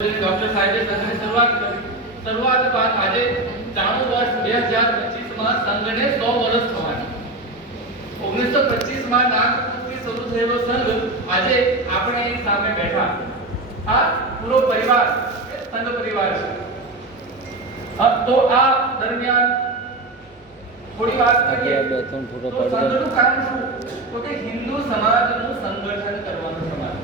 Doctor સાહેબે સંઘની શરૂઆત બાદ આજે ચાલુ વર્ષ 2025 માં સંઘને 100 વર્ષ થવાની 1925 માં નાગપુરથી શરૂ થયેલો સંઘ આજે આપણે અહીં સામે બેઠા આ પૂરો પરિવાર સંઘ પરિવાર છે। તો આ દરમિયાન થોડી વાત કરીએ તો સંઘનું કામ શું તો કે હિન્દુ સમાજનું સંગઠન કરવાનું સમાજ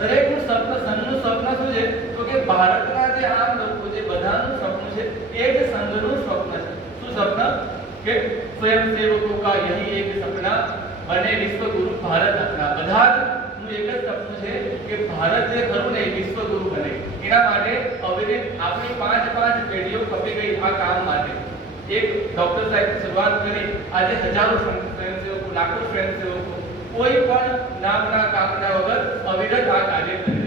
દરેકનું સપનું સંઘનું સપનું શું છે તો કે ભારતના જે આમ લોકો જે બધાનું સપનું છે એ જ સંઘનું સપનું છે। શું સપનું કે સ્વયંસેવકો કા यही एक सपना बने विश्व गुरु भारत अपना બધાનું એક જ સપનું છે કે ભારત જે ખરું ને વિશ્વ ગુરુ બને એના માટે અવિરત આપણી પાંચ પેઢીઓ ખપી ગઈ આ કામ માટે। એક ડોક્ટર સાહેબ શરૂઆત કરી આજે હજારો સ્વયંસેવકો લાખો સ્વયંસેવકો કોઈ પણ નામના કામના વગર અવિરત આ કાર્ય કરી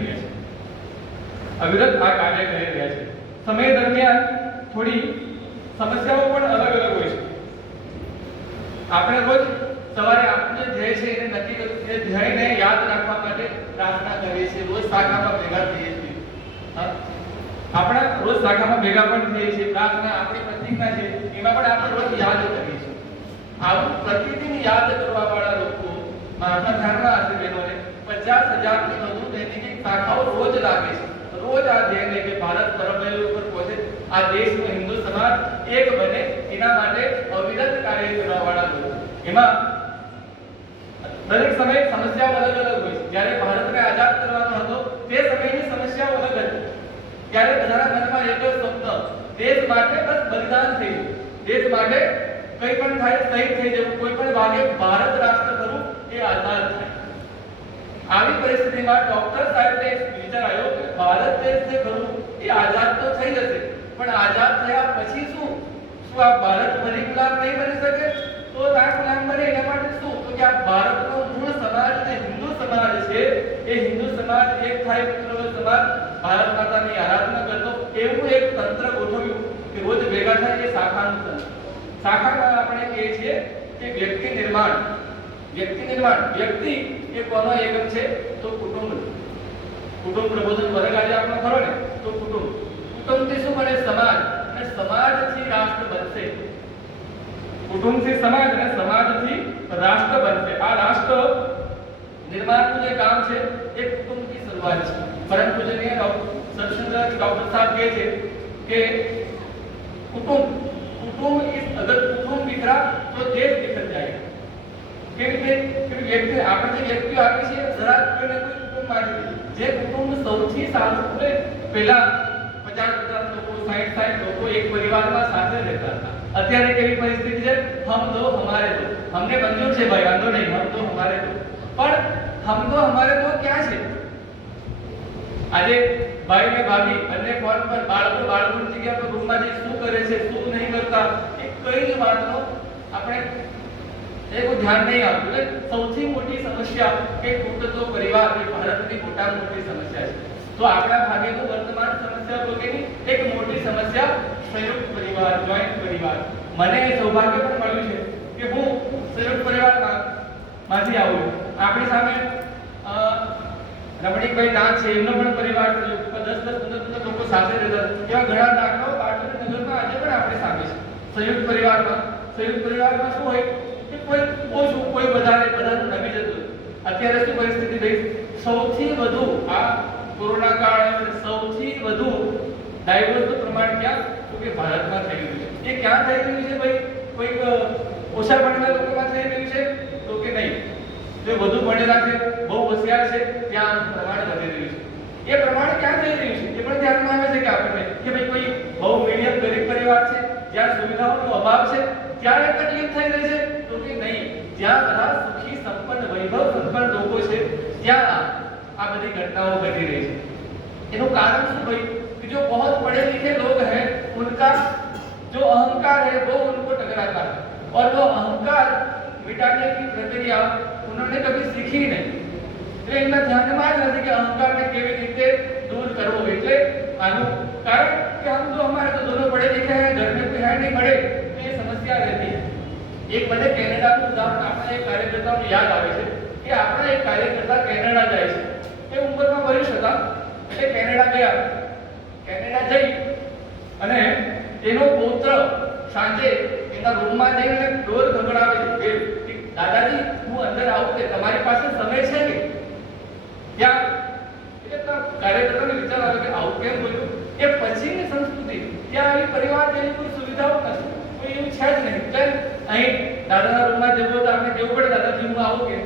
રહ્યા છે। સમય દરમિયાન થોડી સમસ્યાઓ પણ અલગ અલગ હોય છે। આપણે રોજ સવારે આપણું જે ધ્યેય છે એને નક્કી કરીએ ધ્યેયને યાદ રાખવા માટે પ્રાર્થના કરીએ છીએ રોજ શાખામાં ભેગા થઈએ છીએ આપણે રોજ શાખામાં ભેગા પણ થઈએ છીએ પ્રાર્થના આપણી પ્રતિજ્ઞા છે એમાં પણ આપણે રોજ યાદ કરીએ છીએ। આવું પ્રતિદિન યાદ કરવા વાળા લોકો આપણા ધ્યાનમાં હશે બહેનોને 50,000 થી વધુ દૈનિક શાખાઓ રોજ લાગે છે રોજ આ ધ્યેયને કે ભારત પરમલય ઉપર પહોંચે આ દેશનો હિન્દુ સમાજ એક બને એના માટે અવિરત કાર્ય કરવા વાળા લોકો એમાં દરેક સમયે સમસ્યાઓ અલગ અલગ હોય છે। જ્યારે ભારતને આઝાદ કરવાનો હતો તે સમયની સમસ્યાઓ અલગ હતી ત્યારે બધાના મનમાં એક જ સપનું દેશ માટે બસ બલિદાન થઈ દેશ માટે કંઈ પણ થાય શહીદ થઈ જવું કોઈ પણ ભાગે ભારત રાષ્ટ્ર કરવું એ આઝાદ થાય। આવી પરિસ્થિતિમાં ડોક્ટર સાહેબને એક વિચાર આવ્યો કે ભારત દેશ જે ખરું એ આઝાદ તો થઈ જશે પણ આઝાદ થયા પછી શું આ ભારત ફરી ગુલામ નહીં બની શકે તો ના ગુલામ બને એના માટે શું તો કે આ ભારતનો મૂળ સમાજ જે હિન્દુ સમાજ છે એ હિન્દુ સમાજ એક થાય પુત્ર સમાજ ભારત માતાની આરાધના કરતો એવું એક તંત્ર ગોઠવ્યું કે રોજ ભેગા થાય એ શાખાનું તંત્ર। શાખામાં આપણે કહીએ છીએ કે વ્યક્તિ નિર્માણ વ્યક્તિ એ કોનો એકમ છે તો કુટુંબ પ્રબોધન વર્ગ આજે આપણો ખરો ને તો કુટુંબથી શું બને સમાજ અને સમાજથી રાષ્ટ્ર બનશે કુટુંબથી સમાજ અને સમાજથી રાષ્ટ્ર બનશે। આ રાષ્ટ્ર નિર્માણનું જે કામ છે એ કુટુંબથી શરૂઆત છે પરંતુ જે ડોક્ટર સાહેબ કહે છે કે कुटुंब अगर कुटुंब बिखरा तो देश बिखर जाएगा। व्यक्ति આપણે જે વ્યક્તિઓ આપી છે જરા કોઈને કોઈ કુટુંબ માટે જે કુટુંબ સૌથી સારું હોય પહેલા 50 લોકો 60 લોકો એક પરિવારમાં સાથે રહેતા હતા અત્યારે કેવી પરિસ્થિતિ છે हम दो हमारे दो हमने मंजूर છે ભાઈ વાંધો નહીં हम दो हमारे दो પણ हम दो हमारे दो क्या છે આજે ભાઈ ને ભાભી બંને ફોન પર બાળકોની જગ્યા પર રૂમમાં જઈ શું કરે છે શું નહીં કરતા એ કઈ વાતનો આપણે એનું ધ્યાન નહીં આપતું એટલે સૌથી મોટી સમસ્યા કે તૂટતો પરિવાર એ ભારતની મોટી સમસ્યા છે। તો આપણા ભાગ્યનું વર્તમાન સમસ્યા તો કેની એક મોટી સમસ્યા સંયુક્ત પરિવાર જોઈન્ટ પરિવાર મને એ સૌભાગ્ય પણ મળ્યું છે કે હું સંયુક્ત પરિવારમાંથી આવું આપણી સામે રમણીકભાઈ નાગ છે એમનો પણ પરિવાર છે 10-15 લોકો સાથે રહેતા એવા ઘણા દાખલાઓ પાટણ નગરમાં આજે પણ આપણી સામે છે। સંયુક્ત પરિવારમાં શું હોય કે કોઈ ઓછું કોઈ વધારે બધાનું નમી જતું અત્યારે શું પરિસ્થિતિ થઈ સૌથી વધુ આ કોરોના કાળ સૌથી વધુ ડાયવોર્સનું પ્રમાણ ક્યાં તો કે ભારતમાં થઈ રહ્યું છે એ ક્યાં થઈ રહ્યું છે ભાઈ કોઈ ઓછા ભણેલા લોકોમાં થઈ રહ્યું છે તો કે નહીં જે વધુ ભણેલા છે બહુ હોશિયાર છે ત્યાં પ્રમાણ વધી રહ્યું છે એ પ્રમાણ ક્યાં થઈ રહ્યું છે એ પણ ધ્યાનમાં આવે છે કે આપણને કે ભાઈ કોઈ બહુ મીડિયમ ગરીબ પરિવાર છે જ્યાં સુવિધાઓનો અભાવ છે ત્યાં એ તકલીફ થઈ રહી છે તો કે નહીં જ્યાં બધા સુખી સંપન્ન વૈભવ સંપન્ન લોકો છે ત્યાં આ બધી ઘટનાઓ ઘટી રહી છે। એનું કારણ શું ભાઈ कि जो बहुत पढ़े लिखे लोग हैं उनका जो अहंकार है वो उनको टकराता है और वो अहंकार मिटाने की प्रक्रिया उन्होंने कभी सीखी नहीं એટલે એમના ધ્યાનમાં જ નથી કે અહંકારને કેવી રીતે દૂર કરવો એટલે આનું કારણ કે हम तो हमारे तो दोनों पढ़े लिखे हैं घर में कोई है नहीं पढ़े तो ये समस्या रहती है। एक મને કેનેડાનું ઉદાહરણ આપણા એક કાર્યકર્તાઓને યાદ આવે છે કે આપણા એક કાર્યકર્તા કેનેડા જાય છે એ ઉંમરમાં વરિષ્ઠ હતા એટલે કેનેડા ગયા કેનેડા જઈ અને એનો પૌત્ર સાંજે એના રૂમમાં જઈને ડોર ખખડાવે છે કે દાદાજી હું અંદર આવું કે તમારી પાસે સમય છે કે ત્યાં એટલે કાર્યકર્તાને વિચાર આવે કે આવું કેમ બોલ્યું. એ પછીની સંસ્કૃતિ ત્યાં આવી પરિવાર જેવી કોઈ સુવિધાઓ નથી, કોઈ એવું છે જ નહીં. કેમ અહીં દાદાના રૂમમાં જવું તો આપણે કેવું પડે દાદાજી હું આવું કે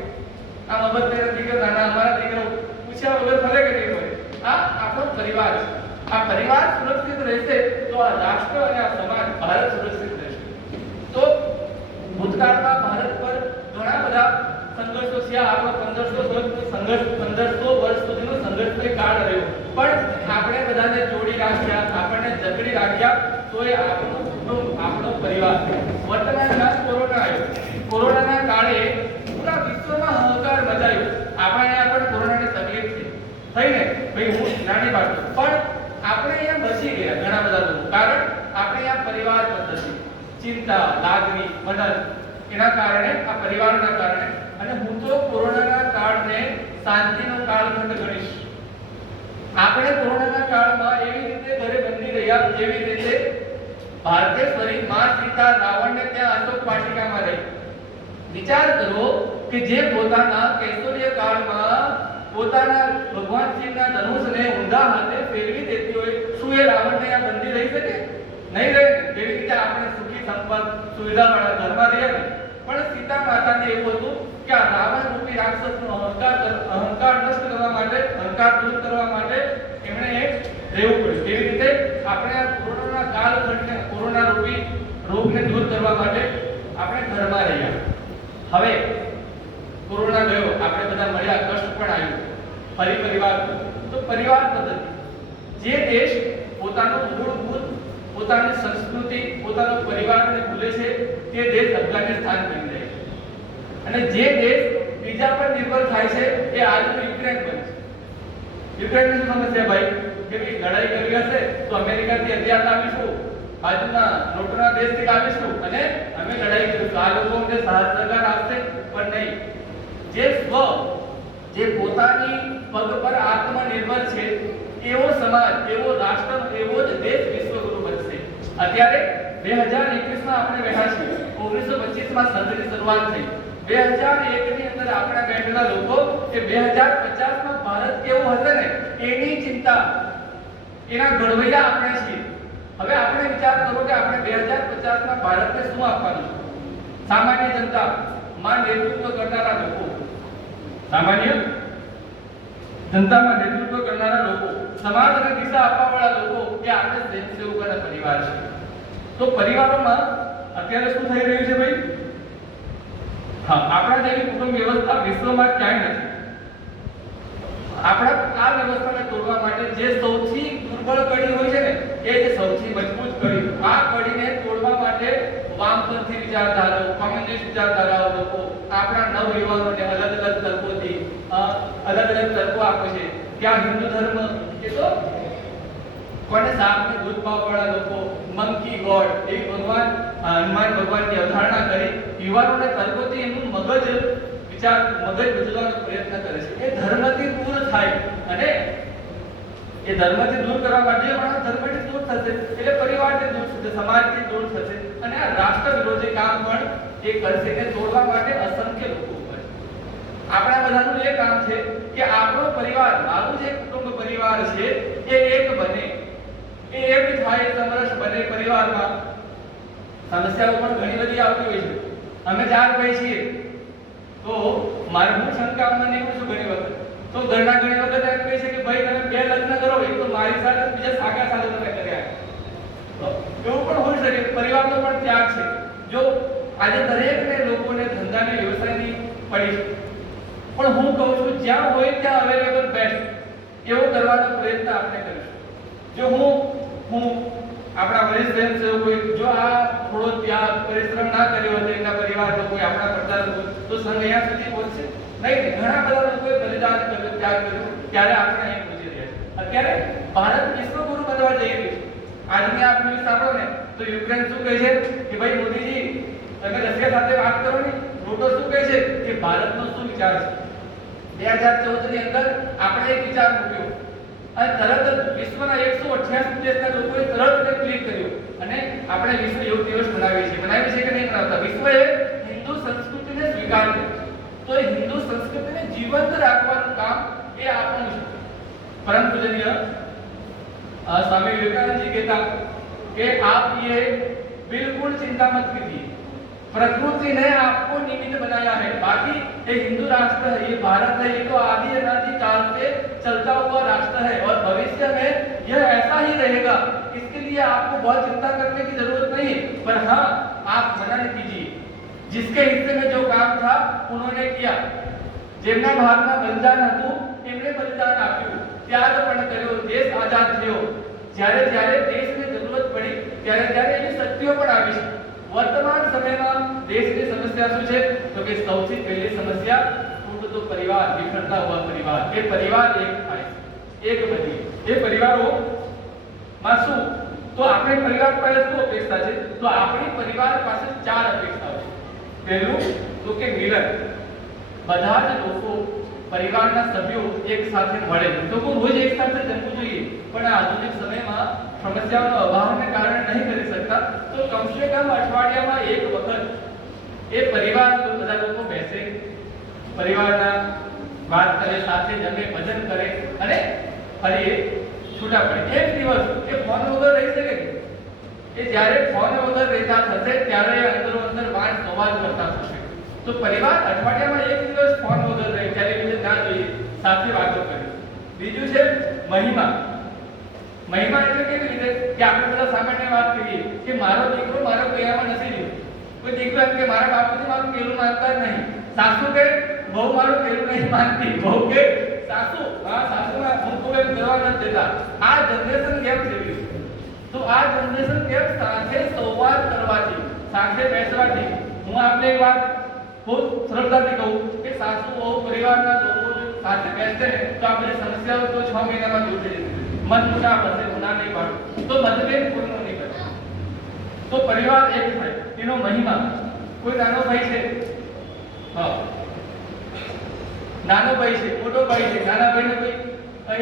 આ મબત તેરા દીકરા નાના અમારા દીકરાઓ પૂછ્યા વગર ફરે કે નહીં ફરે. આ આપણો પરિવાર છે. આ પરિવાર સુરક્ષિત રહેશે તો આ રાષ્ટ્ર અને આ સમાજ ભારત સુરક્ષિત રહેશે. તો ભૂતકાળમાં ભારત પર ઘણા બધા સંઘર્ષો છે. આપણો 1500 વર્ષ સુધીનો સંઘર્ષનો કાળ રહ્યો, પણ આપણે બધાને જોડી રાખ્યા, આપણને જકડી રાખ્યા. તો એ આપણો કુટુંબ, આપણો પરિવાર. વર્તમાનમાં કોરોના આવ્યો. કોરોનાના કાળે પૂરા વિશ્વમાં હાહાકાર મચાયો. આપણે અહીંયા પણ કોરોનાની તકલીફ થઈ ને ભાઈ, હું નાની વાત પણ આપણે અહીંયા બચી ગયા ઘણા બધા લોકો. કારણ આપણે અહીંયા પરિવાર પદ્ધતિ, ચિંતા, લાગણી, મદદ, એના કારણે આ પરિવારના કારણે. અને હું તો કોરોનાના કાળને શાંતિનો કાળખંડ ગણીશ. આપણે કોરોનાના કાળમાં એવી રીતે ઘરે બંધી રહ્યા જેવી રીતે ભારતેશ્વરી માં સીતા રાવણને ત્યાં અશોક વાટિકામાં રહી. વિચાર કરો કે જે પોતાના કૈશોર્ય કાળમાં પોતાના ભગવાન શિવના ધનુષને ઊંધા હાથે ફેરવી દેતી હોય, શું એ રાવણને આ બંધી રહી શકે? નહીં રહે. જેવી રીતે આપણે સુખી સંપન્ન સુવિધાવાળા ઘરમાં રહ્યા ને, પણ સીતા માતાને એવું હતું કે આ રાવણ રૂપી રાક્ષસનો અહંકાર નષ્ટ કરવા માટે, અહંકાર દૂર કરવા માટે એમણે રહેવું પડ્યું. એવી રીતે આપણે આ કોરોનાના કાળખંડને, કોરોના રૂપી રોગને દૂર કરવા માટે આપણે ઘરમાં રહ્યા. હવે કોરોના ગયો, આપણે બધા મળ્યા, કષ્ટ પણ આવ્યું, ફરી પરિવાર. તો પરિવાર પદ્ધતિ, જે દેશ પોતાનું મૂળભૂત, પોતાની સંસ્કૃતિ, પોતાનો પરિવારને ભૂલે છે તે દેશ અફઘાનિસ્તાન બની જાય છે. અને જે દેશ બીજા પર નિર્ભર થાય છે એ આજનું યુક્રેન બને છે. યુક્રેનની શું સમસ્યા ભાઈ કે લડાઈ કરવી હશે તો અમેરિકાથી હથિયાર લાવીશું, બાજુના લોકોના દેશથી લાવીશું અને અમે લડાઈ કરીશું. આ લોકો અમને સાથ સહકાર આપશે પણ નહીં. જે પોતાની પગ પર આત્મનિર્ભર છે એવો સમાજ, એવો રાષ્ટ્ર, એવો જ દેશ વિશ્વગુરુ બનશે. અત્યારે 2021માં આપણે બેઠા છીએ. 1925માં સંઘની શરૂઆત થઈ. 2001 ની અંદર આપણે બેઠેલા લોકો કે 2050માં ભારત કેવું હશે ને એની ચિંતા, એના ઘડવૈયા આપણે છીએ. હવે આપણે વિચાર કરો કે આપણે 2050માં ભારતને શું આપવાનું છે? સામાન્ય જનતા માં નેતૃત્વ કરનારા લોકો, સામાન્ય જનતામાં નેતૃત્વ કરનારા લોકો, સમાજને દિશા આપવાવાળા લોકો કે આપણે સ્વયંસેવકોના પરિવાર છે. તો પરિવારોમાં અત્યારે શું થઈ રહ્યું છે ભાઈ? હા, આપણા જેવી કુટુંબ વ્યવસ્થા વિશ્વમાં ક્યાંય નથી. આપણા આ વ્યવસ્થાને તોડવા માટે જે સૌથી દુર્બળ કડી હોય છે ને એ જ સૌથી મજબૂત કડી. આ કડીને તોડવા માટે વામપંથી વિચારધારાઓ, કોમ્યુનિસ્ટ વિચારધારાઓ લોકો આપણા નવયુવાનોને અલગ અલગ તર્કોથી અલગ અલગ તર્કો આપે છે. ત્યાં હિન્દુ ધર્મ એ તો કોને સાપને દૂધ પાવવાળા લોકો, મંકી ગોડ એ ભગવાન હનુમાન ભગવાનની અવધારણા કરી યુવાનોને તર્કોથી એનું મગજ બદલવાનો પ્રયત્ન કરે છે. એ ધર્મથી દૂર થાય અને એ ધર્મથી દૂર કરવા માટે પણ ધર્મથી દૂર થશે એટલે પરિવારથી દૂર થશે, સમાજથી દૂર થશે અને આ રાષ્ટ્ર વિરોધી કામ પણ એ કરશે. એને તોડવા માટે અસંખ્ય લોકો ઉપર આપણા બધાનું એ કામ છે કે આપણો પરિવાર, મારું જે કુટુંબ પરિવાર છે એ એક બને, એ એક થાય, સમરસ બને. પરિવારમાં સમસ્યાઓ પણ ઘણી બધી આવતી હોય છે. અમે 4 ભાઈ છીએ તો મારે હું શંકામાં નીકળું છું ઘણી વખત તો ઘરના ઘણી વખત એમ કહે છે કે ભાઈ તમે 2 લગ્ન કરો, એક તો મારી સાથે બીજા સાગા સાથે તમે કર્યા. એવું પણ હોઈ શકે. પરિવારનો પણ ત્યાગ છે. જો આજે દરેકને લોકોને ધંધાની વ્યવસાયની પડી છે, પણ હું કહું છું જ્યાં હોય ત્યાં અવેલેબલ બેસ્ટ એવો કરવાનો પ્રયત્ન આપણે કરીશું. જો હું આપણા વરિષ્ઠ સ્વયંસેવકોએ જો આ થોડો ત્યાગ, પરિશ્રમ ના કર્યો હોય એમના પરિવાર લોકોએ, આપણા પડદાર લોકો, તો સંઘ અહીંયા સુધી પહોંચશે નહીં. ઘણા બધા લોકોએ બલિદાન કર્યું, ત્યાગ કર્યો, ત્યારે આપણે અહીં પહોંચી રહ્યા છીએ. અત્યારે ભારત વિશ્વગુરુ બનવા જઈ રહ્યું છે. આજની આપ ન્યૂઝ સાંભળો ને તો યુક્રેન શું કહે છે કે ભાઈ મોદીજી તમે રશિયા સાથે વાત કરો ને. રૂટો શું કહે છે કે ભારતનો શું વિચાર છે? 2014 ની અંદર આપણે એક વિચાર મૂક્યો અને તરત જ વિશ્વના 188 દેશના લોકોએ તરત જ ક્લિક કર્યું અને આપણે વિશ્વ યોગ દિવસ મનાવીએ છીએ કે નહીં મનાવતા? વિશ્વએ હિન્દુ સંસ્કૃતિને સ્વીકાર કરી. તો એ હિન્દુ સંસ્કૃતિને જીવંત રાખવાનું કામ એ આપણું છે. परम पूजनीय स्वामी विवेकानंद जी कहता कि आप ये बिल्कुल चिंता मत कीजिए, प्रकृति ने आपको निमित्त बनाया है. बाकी ये हिंदू राष्ट्र है, ये भारत है, ये तो आदि अनादि काल से चलता हुआ राष्ट्र है और भविष्य में यह ऐसा ही रहेगा. इसके लिए आपको बहुत चिंता करने की जरूरत नहीं है. पर हाँ, आप मनन कीजिए. जिसके हिस्से में जो काम था उन्होंने किया. જેમના ભાગમાં બલિદાન હતું એમણે બલિદાન આપ્યું, ત્યાગ પણ કર્યો, દેશ આઝાદ થયો. જ્યારે જ્યારે દેશને જરૂરત પડી ત્યારે ત્યારે એની શક્તિઓ પણ આવી છે. વર્તમાન સમયમાં દેશની સમસ્યા શું છે? તો કે સૌથી પહેલી સમસ્યા તૂટતો પરિવાર, વિખરતા હુआ પરિવાર. એ પરિવાર એક થાય, એક બની. એ પરિવારોમાં શું? તો આપણે પરિવાર પાસે શું અપેક્ષા છે? તો આપણી પરિવાર પાસે ચાર અપેક્ષાઓ છે. પહેલું તો કે મિલન. બધા જ લોકો પરિવારના સભ્યો એક સાથે મળે. લોકો રોજ એક સાથે જમવું જોઈએ, પણ આ આધુનિક સમયમાં સમસ્યાઓનો અભાવને કારણે નહીં કરી શકતા. તો કમસે કમ અઠવાડિયામાં એક વખત એ પરિવાર બધા લોકો બેસે, પરિવારના વાત કરે, સાથે જમે, ભજન કરે અને ફરી એ છૂટા પડે. એક દિવસ એ ફોન વગર રહી શકે નહીં. એ જ્યારે ફોન વગર રહેતા થશે ત્યારે અંદરો અંદર વાત સંવાદ કરતા થશે. तो परिवार अठवाडियाમાં એક દિવસ ફોન વગર રહે, ટેલિવિઝન ના જોઈએ, સાથે વાતો કરે. બીજું છે મહિમા. મહિમા એટલે કેવી રીતે કે આપણે બધા સામાન્ય વાત કરીએ કે મારો દીકરો મારો કહેવામાં નથી રહ્યો. કોઈ દીકરો એમ કે મારા બાપુજી મારું કહેલું માનતા જ નહીં. સાસુ કે બહુ મારું કહેલું નહીં માનતી. બહુ કે સાસુ હા સાસુના હું કોઈ એમ કરવા નથી દેતા. આ જનરેશન ગેપ થઈ ગયું. તો આ જનરેશન ગેપ સાથે સંવાદ કરવાથી, સાથે બેસવાથી, હું આપને એક વાત बहुत सरलताથી કહું કે સાસુ બહુ પરિવારના લોકો સાથે બેસશે ને તો આ બધી સમસ્યાઓ તો 6 મહિનામાં દૂર થઈ જશે. મનમુટાવ હશે, હું ના નહીં પાડું તો મતભેદ કોઈનો નહીં કરે. તો પરિવાર એક થાય, એનો મહિમા. કોઈ નાનો ભાઈ છે, હા નાનો ભાઈ છે, મોટો ભાઈ છે, નાના ભાઈને કોઈ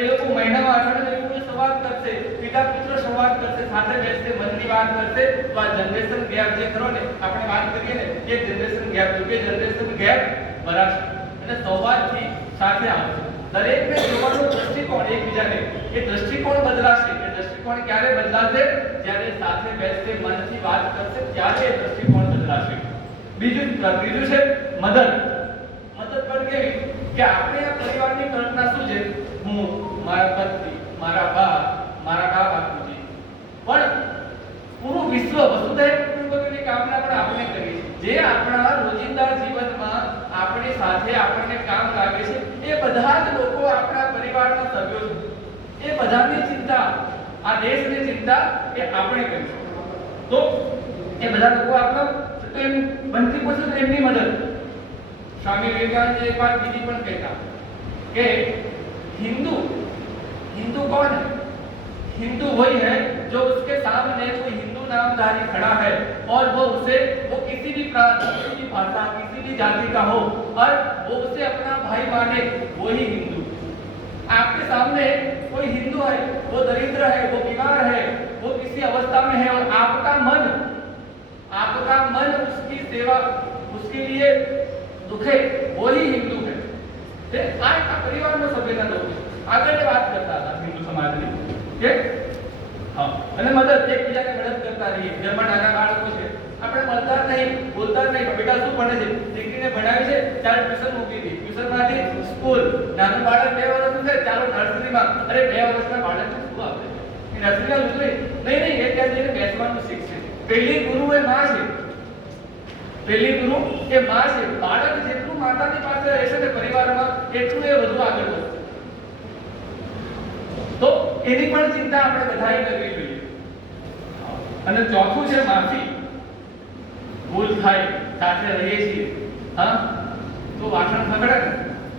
એ લોકો મહિનામાં અઠવાડિયે કોઈ સંવાદ કરશે, પિતા પુત્ર સંવાદ કરશે, સાથે બેસશે, મનની વાત કરશે. તો આ જનરેશન ગેપ જે ખરો ને આપણે વાત કરીએ ને એ જનરેશન ગેપ, કે જનરેશન ગેપ ભરાશે અને સંવાદથી સાથે આવશે. દરેકને જોવાનો દૃષ્ટિકોણ એકબીજાને, એ દૃષ્ટિકોણ બદલાશે. એ દૃષ્ટિકોણ ક્યારે બદલાશે? જ્યારે સાથે બેસશે, મનથી વાત કરશે, ત્યારે એ દૃષ્ટિકોણ બદલાશે. બીજું છે મદદ. મદદ પણ કેવી કે આપણે આ પરિવારની કલ્પના શું છે? હું, મારા પતિ, મારા બા, મારા બા બાપુજી, પણ પૂરું વિશ્વ વસુધૈવ કુટુંબકમની કામના પણ આપણે કરીએ છીએ. જે આપણા રોજિંદા જીવનમાં આપણી સાથે આપણને કામ લાગે છે એ બધા જ લોકો આપણા પરિવારના સભ્યો છે. એ બધાની ચિંતા, આ દેશની ચિંતા એ આપણે કરીશું. તો એ બધા લોકો આપણા એમ બનતી પોષે એમની મદદ. स्वामी विवेकानंद जी एक बात बीजी पण कहता कि हिंदू हिंदू कौन है? हिंदू वही है जो उसके सामने कोई हिंदू नामधारी खड़ा है और वो किसी भी प्रांत, किसी भी भाषा, किसी भी जाति का हो और वो उसे अपना भाई माने, वही हिंदू. आपके सामने कोई हिंदू है, वो दरिद्र है, वो बीमार है, वो किसी अवस्था में है और आपका मन उसकी सेवा, उसके लिए दुखे, वही हिंदू है. આ પરિવારનો સભ્યના લોકો આગળ વાત કરતા હતા હિન્દુ સમાજની કે હા અને મદદ, એકબીજાને મદદ કરતા રહીએ. ઘરમાં નાના બાળકો છે, આપણે મળતા જ નહીં, બોલતા જ નહીં. બેટા શું ભણે છે? દીકરીને ભણાવી છે, ચાલ ટ્યુશન મૂકી દી. ટ્યુશનમાંથી સ્કૂલ. નાનું બાળક 2 વર્ષનું છે, ચાલો નર્સરીમાં. અરે 2 વર્ષના બાળકને શું આપે? એ નર્સરીમાં ઉતરી નહીં, એ ત્યાં જઈને બેસવાનું શીખશે. પહેલી ગુરુ એ માં છે. પહેલી ગુરુ એ માં છે. બાળક જેટલું માતાની પાસે રહેશે ને પરિવારમાં એટલું એ વધુ આગળ વધશે. તો એની પણ ચિંતા આપણે બધાએ કરવી જોઈએ. અને ચોથું છે માફી. ભૂલ થાય, સાથે રહીએ છીએ, હા તો વાસણ ખગડે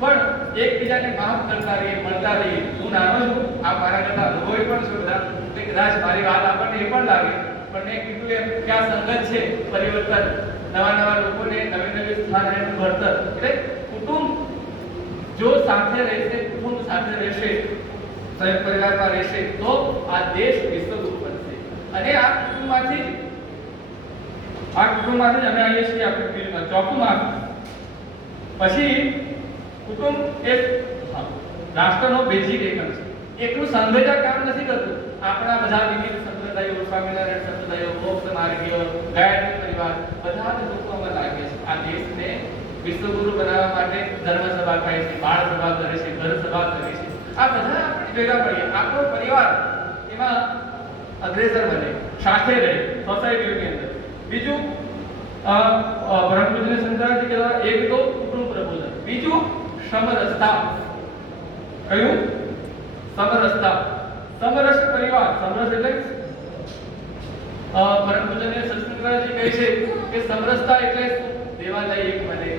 પણ એકબીજાને માફ કરતા રહીએ, મળતા રહીએ. હું નાનો છું, આ મારા કરતા અનુભવી પણ છું બધા, કદાચ મારી વાત આપણને એ પણ લાગે, પણ મેં કીધું એમ કે આ સંગત છે પરિવર્તન, નવા લોકોને નવી સ્થાન એનું ઘડતર. એટલે કુટુંબ જો સાથે રહેશે, કુટુંબ સાથે રહેશે સંયુક્ત પરિવારમાં રહેશે તો આ દેશ વિશ્વગુરુ બનશે. અને આ કુટુંબમાંથી જ અમે આવીએ છીએ આપણે ચોથું માર્ગ. પછી કુટુંબ એ રાષ્ટ્રનો બેઝિક એકમ છે. એકલું સંગઠન કામ નથી કરતું. આપણા બધા વિવિધ સંપ્રદાયો, સ્વામિનારાયણ સંપ્રદાયો, મોક્ષ માર્ગીય, ગાયત્રી પરિવાર બધા જ લોકો આમાં લાગે છે. આ દેશને વિશ્વગુરુ બનાવવા માટે ધર્મ સભા થાય છે, બાળ સભા કરે છે, ઘર સભા કરે છે. આ બધા આપણે ભેગા મળીએ, આપણો પરિવાર એમાં અગ્રેસર બને, સાથે રહે સોસાયટીની અંદર. બીજું પરમ પૂજ્ય શંકરાચાર્ય કહેવા એક તો કુટુંબ પ્રબોધન, બીજું સમરસતા. કયું? સમરસતા. સમરસ પરિવાર. સમરસ એટલે પરમ પૂજ્ય શંકરાચાર્ય કહે છે કે સમરસતા એટલે દેવાલય એક બને,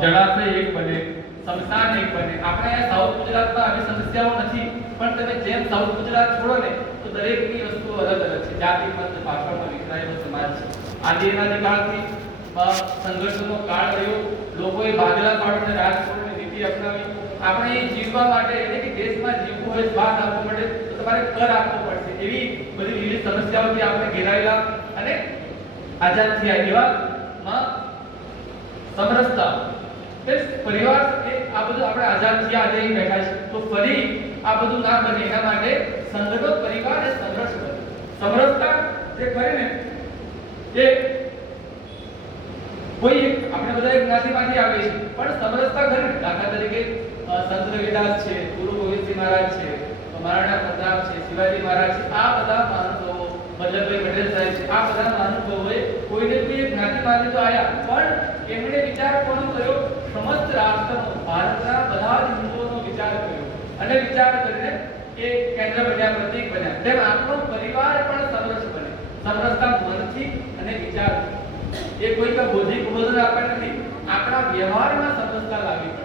જળાશય એક બને, સમસ્થાન એક બને. આપણે અહીંયા સાઉથ ગુજરાતમાં આવી સમસ્યાઓ નથી, પણ તમે જેમ સાઉથ ગુજરાત છોડો ને તો દરેકની વસ્તુઓ અલગ અલગ છે. જાતિ મત ભાષામાં વિખરાયેલો સમાજ છે. આદિનાથી કાળથી સંઘર્ષનો કાળ રહ્યો. લોકોએ ભાગલા પાડીને રાજકોટની નીતિ અપનાવી. આપણે એ જીવવા માટે એટલે કે દેશમાં જીવવું હોય, સ્વાદ આપવા માટે તો તમારે કર આપવો પડશે. એવી બધી વિવિધ સમસ્યાઓથી આપણે ઘેરાયેલા અને આઝાદ થયા. એવામાં સમરસતા પરિવાર એ આ બધું આપણે આઝાદ થયા, આજે અહીં બેઠા છે તો ફરી આ બધું ના બને એના માટે સંગઠિત પરિવાર એ સમરસ બને. સમરસતા જે કરે ને એ કોઈ આપણે બધા એક જ્ઞાતિમાંથી આવીએ છીએ, પણ સમરસતા કરે ને. દાખલા તરીકે સંત રવિદાસ છે, ગુરુ ગોવિંદસિંહ મહારાજ છે, મહારાણા પ્રતાપ છે, શિવાજી મહારાજ છે, આ બધા મહાનુભાવો, વલ્લભભાઈ પટેલ સાહેબ છે, આ બધા મહાનુભાવોએ કોઈને કોઈ એક જ્ઞાતિમાંથી તો આયા, પણ એમણે વિચાર કોનો કર્યો? સમસ્ત રાષ્ટ્રનો, ભારતના બધા જ હિન્દુઓનો વિચાર કર્યો અને વિચાર કરીને એ કેન્દ્ર બન્યા, પ્રતીક બન્યા. તેમ આપણો પરિવાર પણ સમરસ બને. સમરસતા મનથી અને વિચારથી. એ કોઈ કે બૌદ્ધિક બોધન આપણે નથી, આપણા વ્યવહારમાં સમરસતા લાવવી પડે.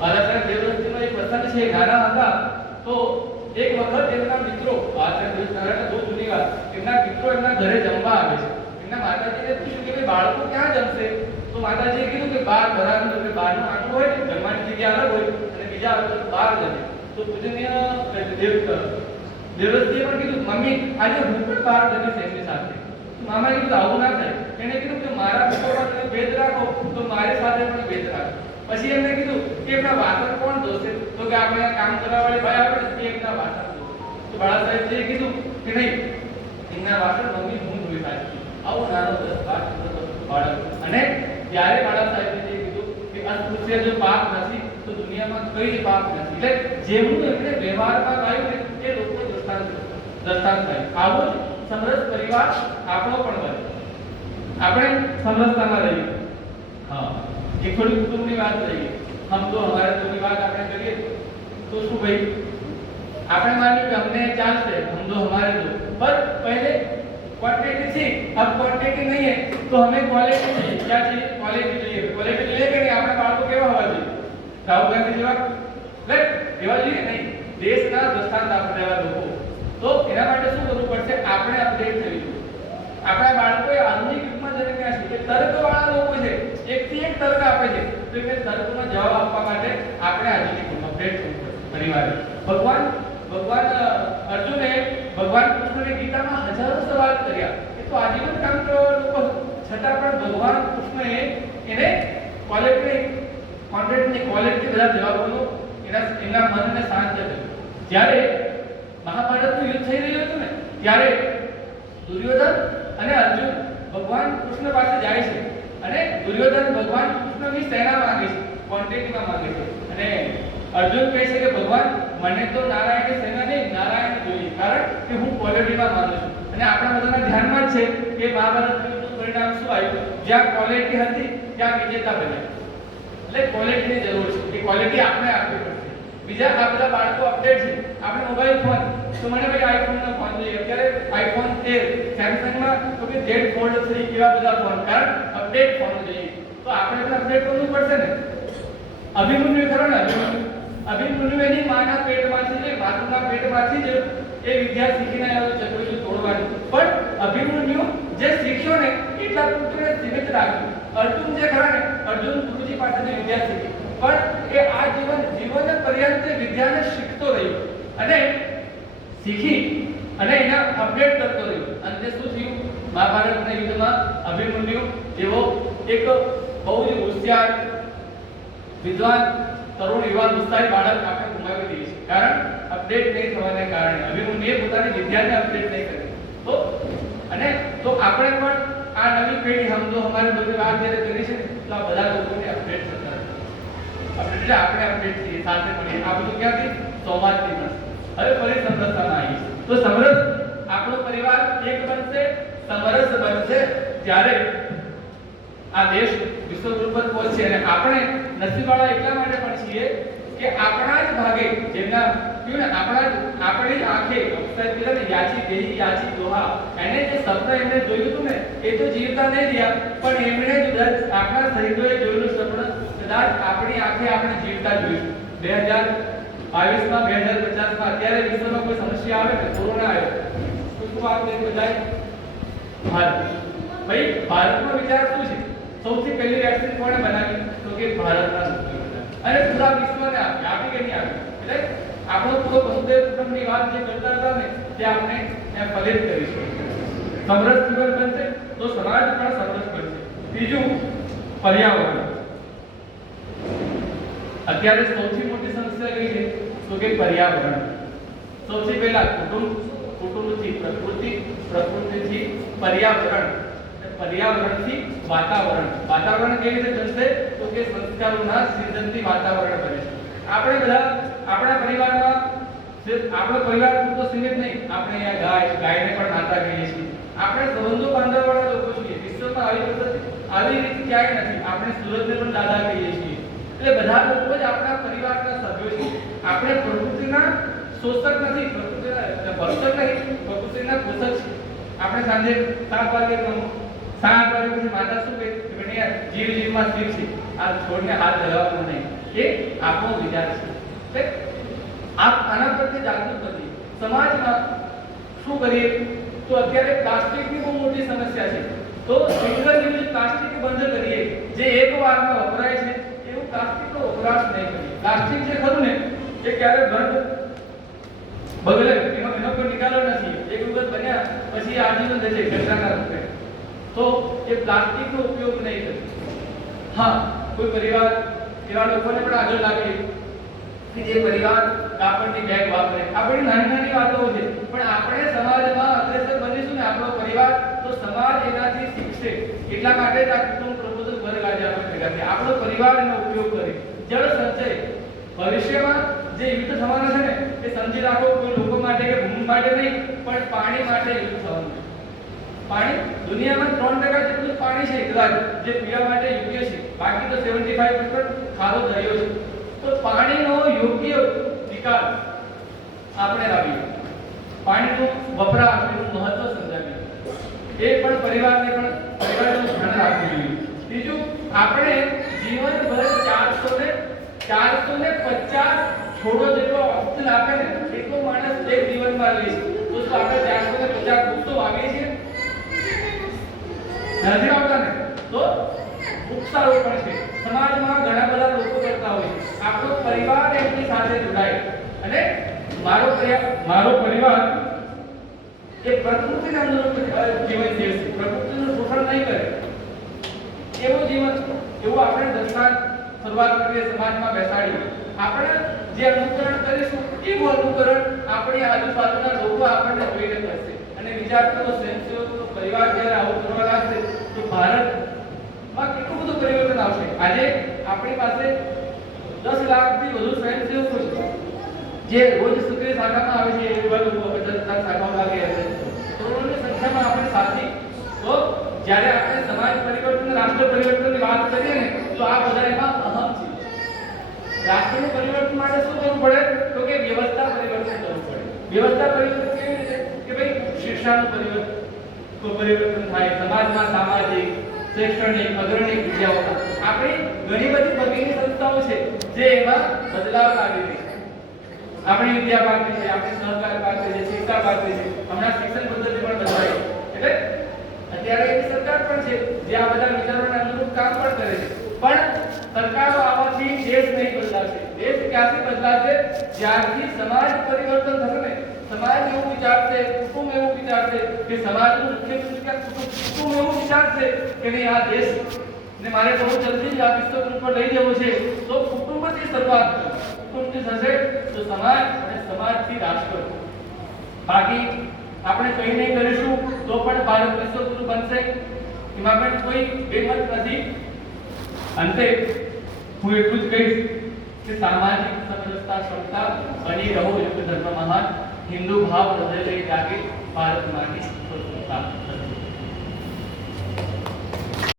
બાલાસાહેબ દેવવ્રતજીનો એક પ્રસંગ છે. નાના હતા તો એક વખત એમના મિત્રો, બાલાસાહેબ દેવવ્રત બહુ જૂની વાત, એમના મિત્રો એમના ઘરે જમવા આવે છે. એમના માતાજીને પૂછ્યું કે ભાઈ બાળકો ક્યાં જમશે? તો માતાજીએ કીધું કે બહાર ભરાનું, એટલે બહારનું આંગણું હોય ને, જમવાની જગ્યા અલગ હોય અને બીજા બહાર જમે. તો પૂજનીય દેવવ્રતજીએ પણ કીધું મમ્મી આજે હું પણ બહાર જમીશ એમની સાથે. મામાએ કીધું આવું ના થાય. એને કીધું કે મારા મિત્રોમાં તમે ભેદ રાખો તો મારી સાથે પણ ભેદ રાખો. પછી એમને કીધું કે એમના વાસણ કોણ ધોશે? તો કે આપણે કામ કરવાવાળી ભાઈ આપણે જ એમના વાસણ ધોશે. તો બાળા સાહેબજીએ કીધું કે નહીં, એમના વાસણ મમ્મી હું ધોઈ નાખી. આવો નાનો 10-12 વર્ષનો બાળક. અને ત્યારે બાળા સાહેબજીએ કીધું કે અસ્પૃશ્ય જો પાપ નથી તો દુનિયામાં કઈ જ પાપ નથી. એટલે જેવું એમણે વ્યવહારમાં ગાયું ને એ લોકો દ્રષ્ટાંત થાય. આવો જ સમરસ પરિવાર આપણો પણ બને. આપણે સમરસતામાં રહીએ. હા, એક થોડી કુટુંબની વાત રહીએ. હમ તો હમારે તોની વાત આપણે કરીએ તો શું ભાઈ, આપણે માની કે हमने ચાલશે, हम दो हमारे दो, पर पहले क्वांटिटी थी, अब क्वांटिटी नहीं है तो हमें क्वालिटी चाहिए. क्या चाहिए? क्वालिटी चाहिए. क्वालिटी लेके नहीं આપણે બાળકો કેવા હોવા જોઈએ? રાહુલ ગાંધી જેવા લે એવા જોઈએ નહીં. દેશના દ્રષ્ટાંત આપણે એવા લોકો. તો એના માટે શું કરવું પડશે? આપણે અપડેટ થવું જોઈએ. આપણા બાળકોએ આધુનિક યુગમાં જન્મ્યા છે, કે તર્કવાળા લોકો છે, એકથી એક તર્ક આપે છે, તો એ તર્કનો જવાબ આપવા માટે આપણે આધુનિક યુગમાં અપડેટ થવું પડશે. પરિવારે ભગવાન અર્જુને ભગવાન કૃષ્ણને ગીતામાં હજારો સવાલ કર્યા. એ તો આજીવન કામ કરવા લોકો, છતાં પણ ભગવાન કૃષ્ણએ એને ક્વોલિટી બધા જવાબોનો એના મનને શાંત કર્યું. જ્યારે મહાભારતનું યુદ્ધ થઈ રહ્યું હતું ને ત્યારે દુર્યોધન અને અર્જુન ભગવાન કૃષ્ણ પાસે જાય છે અને દુર્યોધન ભગવાન કૃષ્ણની સેના માંગે છે, ક્વોન્ટિટીમાં માંગે છે. અને અર્જુન કહે છે કે ભગવાન મને તો નારાયણની સેના નહીં, નારાયણ જોઈએ, કારણ કે હું ક્વોલિટીમાં માનું છું. અને આપણા બધાના ધ્યાનમાં જ છે કે મહાભારતનું યુદ્ધનું પરિણામ શું આવ્યું? જ્યાં ક્વોલિટી હતી ત્યાં વિજેતા બન્યા. એટલે ક્વોલિટીની જરૂર છે. એ ક્વોલિટી આપણે આપવી પડશે. બીજા આ બધા બાળકો અપડેટ છે. આપણે મોબાઈલ ફોન, તો મને ભાઈ આઈફોનનો ફોન જોઈએ. અત્યારે આઈફોન 13, સેમસંગમાં તો કે Z Fold 3 એવા બધા ફોન, કારણ અપડેટ ફોન જોઈએ. તો આપણે પણ અપડેટ કરવું પડશે ને. અભિમન્યુ ખરો ને, અભિમન્યુ એની માના પેટમાંથી જ, માતુના પેટમાંથી જ એ વિદ્યા શીખીને આવ્યો ચક્રવ્યૂહ તોડવાનું. પણ અભિમન્યુ જે શીખ્યો ને એટલા પુત્રને સીમિત રાખ્યું. અર્જુન જે ખરા ને, અર્જુન ગુરુજી પાસેથી વિદ્યા શીખી. પણ એ આ જીવન પર્યંત વિદ્યાને શીખતો રહ્યો અને શીખી અને એને અપડેટ કરતો રહ્યો. અંતે શું થયું? મહાભારતના યુદ્ધમાં અભિમન્યુ જેવો એક બહુ જ હોશિયાર વિદ્વાન તરુણ યુવાન ઉત્સાહી બાળક આપણે ગુમાવી દઈએ છીએ, કારણ અપડેટ નહીં થવાને કારણે. અભિમન્યુએ પોતાની વિદ્યાને અપડેટ નહીં કરી. તો અને તો આપણે પણ આ નવી પેઢી હમ જો હમારે બધી વાત જ્યારે કરી છે તો આ બધા લોકોને અપડેટ થતા અપડેટ એટલે આપણે અપડેટ થઈએ સાથે મળીએ. આ બધું ક્યાંથી? સંવાદથી મળશે. હવે ફરી સમરસતામાં આવી છે. તો સમરસ આપણો પરિવાર એક બનશે, સમરસ બનશે જ્યારે આ દેશ વિશ્વગુરુ પર પહોંચશે. અને આપણે નસીબવાળા એટલા માટે પણ છીએ કે આપણા જ ભાગે જેમના આપણી આંખે અક્ષર કીધા ને યાચી દેહી યાચી દોહા, એને જે સપના એમને જોયું હતું ને એ તો જીવતા નહીં રહ્યા, પણ એમણે આપણા શહીદોએ જોયેલું સપનું કદાચ આપણી આંખે આપણે જીવતા જોઈશું. 2022 માં 2050 માં અત્યારે વિશ્વમાં કોઈ સમસ્યા આવે ને કોરોના આવ્યો તો શું આપણે બધાય ભારત. ભાઈ ભારતનો વિચાર શું છે? સૌથી પહેલી વેક્સિન કોણે બનાવી? તો કે ભારતના લોકોએ બનાવી અને પૂરા વિશ્વને આપી કે નહીં આપી. એટલે આપણો પૂરો વસુદેવ કુટુંબની વાત જે કરતા હતા ને તે આપણે ફલિત કરીશું. સમરસ જીવન બનશે તો સમાજ પણ સમરસ બનશે. ત્રીજું, પર્યાવરણ. અત્યારે સૌથી મોટી સમસ્યા કઈ છે? તો કે પર્યાવરણ. સૌથી પહેલા કુટુંબથી પ્રકૃતિ, પ્રકૃતિથી પર્યાવરણ, પર્યાવરણથી વાતાવરણ. વાતાવરણ કેવી રીતે બનશે? તો કે સંસ્કારોના સર્જનથી વાતાવરણ બને છે. આપણે બધા આપણા પરિવારમાં આપણો પરિવાર પૂરતો સીમિત નહીં. આપણે અહીંયા ગાયને પણ માતા કહીએ છીએ. આપણે સંબંધો બાંધવાવાળા લોકો છીએ. વિશ્વમાં આવી રીત ક્યાંય નથી. આપણે સુરતને પણ દાદા કહીએ છીએ. એટલે બધા લોકો જ આપણા પરિવારના સભ્યો છે. આપણે પ્રકૃતિના શોષક નથી, પ્રકૃતિના ભક્ષક નહીં, પ્રકૃતિના પોષક છે. આપણે સાંજે 7 વાગે પછી માતા શું કહે કે બેટા જીવમાં સ્થિર છે, આ છોડને હાથ લગાવવાનો નહીં. એ આપણો વિચાર છે. આના પ્રત્યે જાગૃત નથી. સમાજમાં શું કરીએ? તો અત્યારે પ્લાસ્ટિકની બહુ મોટી સમસ્યા છે. તો સિંગલ યુઝ પ્લાસ્ટિક બંધ કરીએ. જે એક વારમાં વપરાય છે એવું પ્લાસ્ટિકનો વપરાશ નહીં કરીએ. પ્લાસ્ટિક જે ખરું ને એ ક્યારે બંધ બગડે એનો કોઈ નિકાલ નથી. એક વખત બન્યા પછી આજીવન જશે કચરાના રૂપે. તો એ પ્લાસ્ટિકનો ઉપયોગ નહીં કરે. હા, કોઈ પરિવાર એવા લોકોને પણ આગળ લાગે કે જે પરિવાર કાપડની બેગ વાપરે. આપણી નાની નાની વાતો છે, પણ આપણે સમાજમાં અગ્રેસર બનીશું ને આપણો પરિવાર, તો સમાજ એનાથી શીખશે. એટલા માટે જ આ કુટુંબ પ્રબોધન વર્ગ આજે આપણે ભેગા થયા. આપણો પરિવાર એનો ઉપયોગ કરે. જળ સંચય. ભવિષ્યમાં જે યુદ્ધ થવાના છે ને એ સમજી રાખો, કોઈ લોકો માટે કે ભૂમિ માટે નહીં, પણ પાણી માટે યુદ્ધ થવાનું છે. પાણી દુનિયામાં 3% જેટલું પાણી છે કદાચ જે પીવા માટે યોગ્ય છે. બાકી તો 75% ખારો દરિયો છે. તો પાણીનો યોગ્ય નિકાલ આપણે લાવીએ. પાણીનો વપરાશ એનું મહત્વ સમજાવીએ. એ પણ પરિવારનું ધ્યાન રાખવું જોઈએ. બીજું, આપણે જીવનભર 450 છોડો જેટલો ઓક્સિજન આપે ને એટલો માણસ એક જીવનમાં લે છે. તો શું આપણે 450 વૃક્ષો વાવીએ છીએ? નથી આવતા ને? તો વૃક્ષારોપણ છે. સમાજમાં ઘણા બધા લોકો કરતા હોય છે. આપણો પરિવાર એમની સાથે જોડાય અને મારો પરિવાર એ પ્રકૃતિના અનુરૂપ જીવન જીવશે. પ્રકૃતિનું શોષણ નહીં કરે એવું આપણે દર્શાન શરૂઆત કરીએ, સમાજમાં બેસાડીએ. આપણે જે અનુકરણ કરીશું એવું અનુકરણ આપણી આજુબાજુના લોકો આપણને જોઈને કરશે અને વિચાર કરો, સ્વયંસેવકનો પરિવાર જ્યારે આવું કરવા લાગશે તો ભારતમાં કેટલું બધું પરિવર્તન આવશે. આજે આપણી પાસે 10 લાખથી વધુ સ્વયંસેવકો છે જે રોજ સક્રિય શાખામાં આવે છે. એવા લોકો 10 લાખ શાખાઓ લાગે છે. કરોડોની સંખ્યામાં આપણે સાથી. તો જ્યારે આપણે સમાજ પરિવર્તન, રાષ્ટ્ર પરિવર્તનની વાત કરીએ ને તો આ બધા એમાં અહમ છે. રાષ્ટ્રનું પરિવર્તન માટે શું કરવું પડે? તો કે વ્યવસ્થા પરિવર્તન કરવું પડે. વ્યવસ્થા પરિવર્તન કેવી રીતે? કે ભાઈ શિક્ષાનું પરિવર્તન થાય, સમાજમાં સામાજિક, શૈક્ષણિક, અગ્રણી ક્રિયાઓમાં આપણી ઘણી બધી ભગીની સંસ્થાઓ છે જે એમાં બદલાવ લાવી રહી છે. આપણી વિદ્યા ભારતી છે, આપણી સહકાર ભારતી છે, શિક્ષા ભારતી છે. હમણાં શિક્ષણ પદ્ધતિ પણ બદલાઈ. એટલે અત્યારે એવી સરકાર પણ છે જે આ બધા વિચારોને અનુરૂપ કામ પણ કરે છે. પણ સરકારો આવવાથી देश नहीं बदलाશે. देश ક્યાંથી બદલાશે? જ્યારથી સમાજ પરિવર્તન થશે ને. સમાજ એવું વિચારશે, કુટુંબ એવું વિચારશે કે સમાજનું મુખ્ય ભૂમિકા કુટુંબ એવું વિચારશે કે નહીં આ દેશ ને મારે બહુ જલ્દી જ આ વિશ્વ ઉપર લઈ જવો છે, તો કુટુંબથી શરૂઆત કરો. કુટુંબથી થશે તો સમાજ અને સમાજથી રાષ્ટ્ર. બાકી આપણે કંઈ નહીં કરીશું તો પણ ભારત વિશ્વગુરુ બનશે, એમાં પણ કોઈ બેમત નથી. અંતે હું એટલું જ કહીશ કે સામાજિક સમરસતા ક્ષમતા બની રહો. એક ધર્મ મહાન હિન્દુ ભાવ હૃદય લઈ જાગે ભારત માની સ્વતંત્રતા.